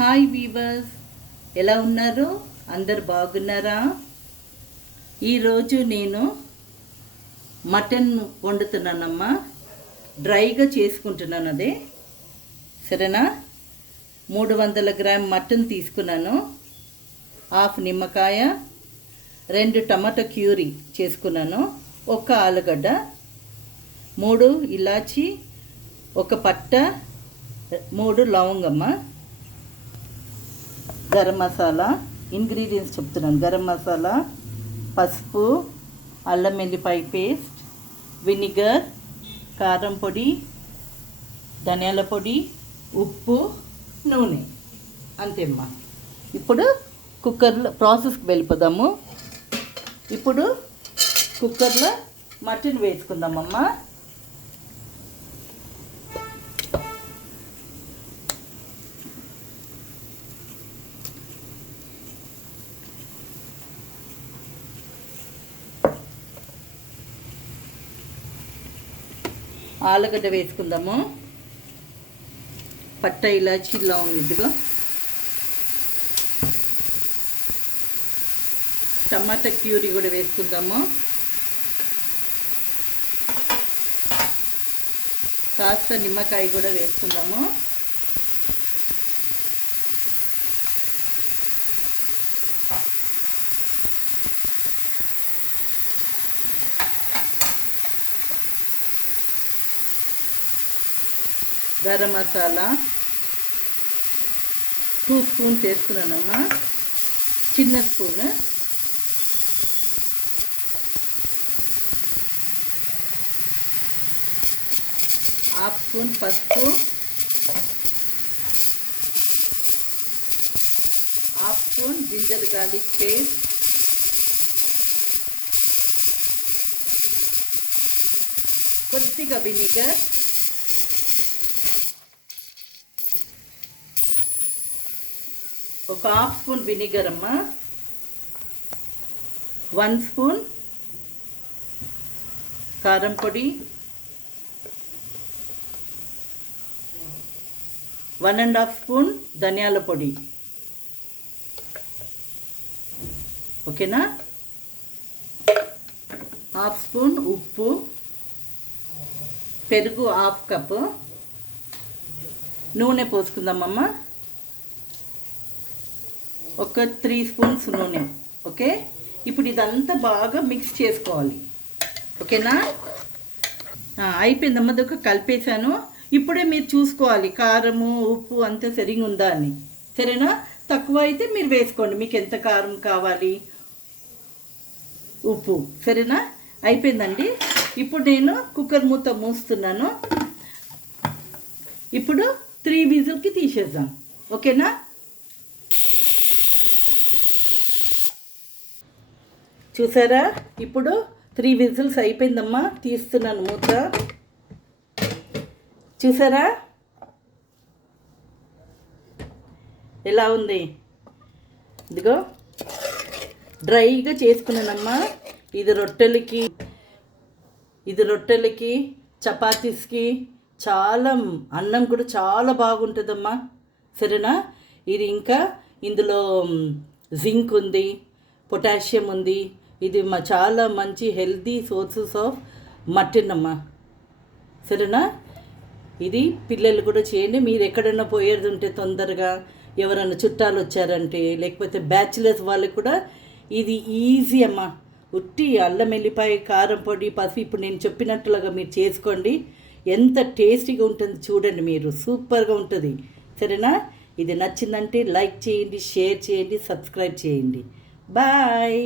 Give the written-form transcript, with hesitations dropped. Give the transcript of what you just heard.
Hi weavers, ఎలా ఉన్నారు? అందరు బాగున్నారా? ఈరోజు నేను మటన్ వండుతున్నానమ్మా. డ్రైగా చేసుకుంటున్నాను. అదే సరేనా? 300 గ్రామ్ మటన్ తీసుకున్నాను. హాఫ్ నిమ్మకాయ, 2 టమాటా క్యూరీ చేసుకున్నాను, 1 ఆలుగడ్డ, 3 ఇలాచి, 1 పట్ట, 3 లవంగమ్మ, గరం మసాలా. ఇంగ్రీడియంట్స్ చెప్తున్నాను. గరం మసాలా, పసుపు, అల్లం వెల్లిపాయ పేస్ట్, వినిగర్, కారం పొడి, ధనియాల పొడి, ఉప్పు, నూనె. అంతేమ్మా. ఇప్పుడు కుక్కర్లో ప్రాసెస్కి వెళ్ళిపోదాము. ఇప్పుడు కుక్కర్లో మటన్ వేసుకుందామమ్మా. ఆలుగడ్డ వేసుకుందాము. పట్ట, ఇలాచి, లవంగం. ఇదిగో టమాటా క్యూరీ కూడా వేసుకుందాము. కాస్త నిమ్మకాయ కూడా వేసుకుందాము. గరం మసాలా 2 స్పూన్స్ వేసుకున్నానమ్మా. చిన్న స్పూన్. హాఫ్ స్పూన్ పసుపు, half spoon ginger garlic paste, కొద్దిగా వినిగర్, ఒక హాఫ్ స్పూన్ వినిగర్ అమ్మా, 1 స్పూన్ కారం పొడి, 1.5 స్పూన్ ధనియాల పొడి. ఓకేనా? హాఫ్ స్పూన్ ఉప్పు, పెరుగు హాఫ్ కప్, నూనె పోసుకుందామమ్మా. ఒక 3 స్పూన్స్ నూనె. ఓకే, ఇప్పుడు ఇదంతా బాగా మిక్స్ చేసుకోవాలి. ఓకేనా? అయిపోయిందమ్మా. అదొక కలిపేసాను. ఇప్పుడే మీరు చూసుకోవాలి కారము, ఉప్పు అంతా సరిగా ఉందా అని. సరేనా? తక్కువ అయితే మీరు వేసుకోండి, మీకు ఎంత కారం కావాలి, ఉప్పు. సరేనా? అయిపోయిందండి. ఇప్పుడు నేను కుక్కర్ మూత మూస్తున్నాను. ఇప్పుడు 3 విజిల్కి తీసేద్దాం. ఓకేనా? చూసారా? ఇప్పుడు 3 విజిల్స్ అయిపోయిందమ్మా. తీస్తున్నాను మూత. చూసారా ఎలా ఉంది? ఇదిగో డ్రైగా చేసుకున్నానమ్మా. ఇది రొట్టెలకి, చపాతీస్కి చాలా, అన్నం కూడా చాలా బాగుంటుందమ్మా. సరేనా? ఇది ఇంకా ఇందులో జింక్ ఉంది, పొటాషియం ఉంది. ఇది చాలా మంచి హెల్తీ సోర్సెస్ ఆఫ్ మటన్ అమ్మా. సరేనా? ఇది పిల్లలు కూడా చేయండి. మీరు ఎక్కడన్నా పోయేది ఉంటే తొందరగా, ఎవరైనా చుట్టాలు వచ్చారంటే, లేకపోతే బ్యాచిలర్స్ వాళ్ళకి కూడా ఇది ఈజీ అమ్మా. ఉట్టి అల్లం వెల్లిపాయ, కారం పొడి, పసుపు ఇప్పుడు నేను చెప్పినట్లుగా మీరు చేసుకోండి. ఎంత టేస్టీగా ఉంటుంది చూడండి మీరు. సూపర్గా ఉంటుంది. సరేనా? ఇది నచ్చిందంటే లైక్ చేయండి, షేర్ చేయండి, సబ్స్క్రైబ్ చేయండి. బాయ్.